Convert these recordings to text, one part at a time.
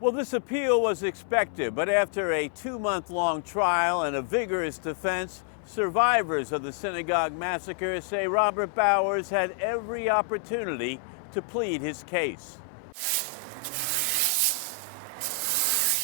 Well, this appeal was expected, but after a 2-month-long trial and a vigorous defense, survivors of the synagogue massacre say Robert Bowers had every opportunity to plead his case.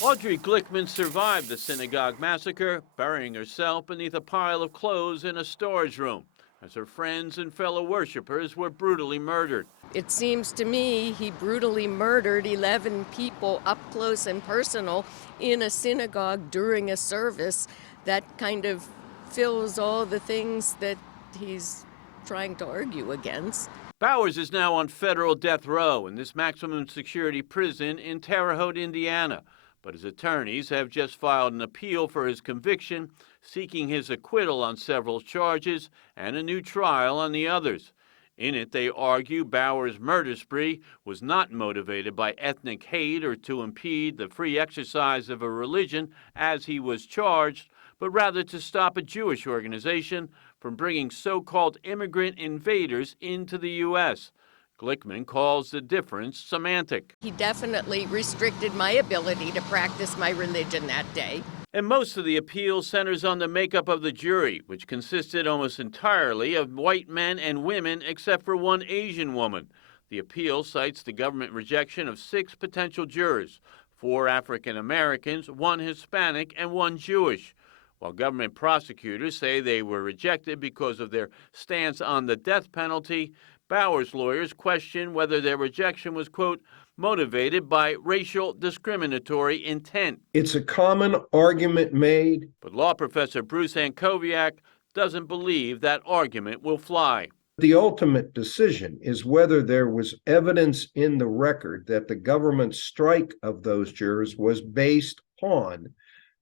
Audrey Glickman survived the synagogue massacre, burying herself beneath a pile of clothes in a storage room, as her friends and fellow worshipers were brutally murdered. It seems to me he brutally murdered 11 people up close and personal in a synagogue during a service. That kind of fills all the things that he's trying to argue against. Bowers is now on federal death row in this maximum security prison in Terre Haute, Indiana. But his attorneys have just filed an appeal for his conviction, seeking his acquittal on several charges and a new trial on the others. In it, they argue Bowers' murder spree was not motivated by ethnic hate or to impede the free exercise of a religion as he was charged, but rather to stop a Jewish organization from bringing so-called immigrant invaders into the U.S. Glickman calls the difference semantic. He definitely restricted my ability to practice my religion that day. And most of the appeal centers on the makeup of the jury, which consisted almost entirely of white men and women except for one Asian woman. The appeal cites the government rejection of 6 potential jurors, 4 African Americans, 1 Hispanic, and 1 Jewish. While government prosecutors say they were rejected because of their stance on the death penalty, Bowers' lawyers question whether their rejection was, quote, motivated by racial discriminatory intent. It's a common argument made. But law professor Bruce Ankoviak doesn't believe that argument will fly. The ultimate decision is whether there was evidence in the record that the government strike of those jurors was based on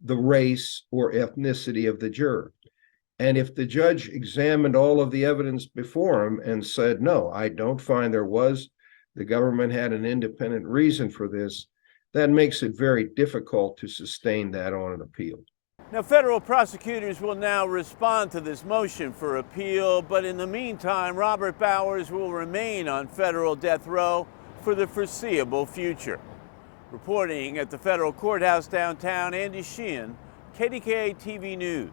the race or ethnicity of the juror. And if the judge examined all of the evidence before him and said, no, I don't find there was, the government had an independent reason for this, that makes it very difficult to sustain that on an appeal. Now, federal prosecutors will now respond to this motion for appeal, but in the meantime, Robert Bowers will remain on federal death row for the foreseeable future. Reporting at the federal courthouse downtown, Andy Sheehan, KDKA-TV News.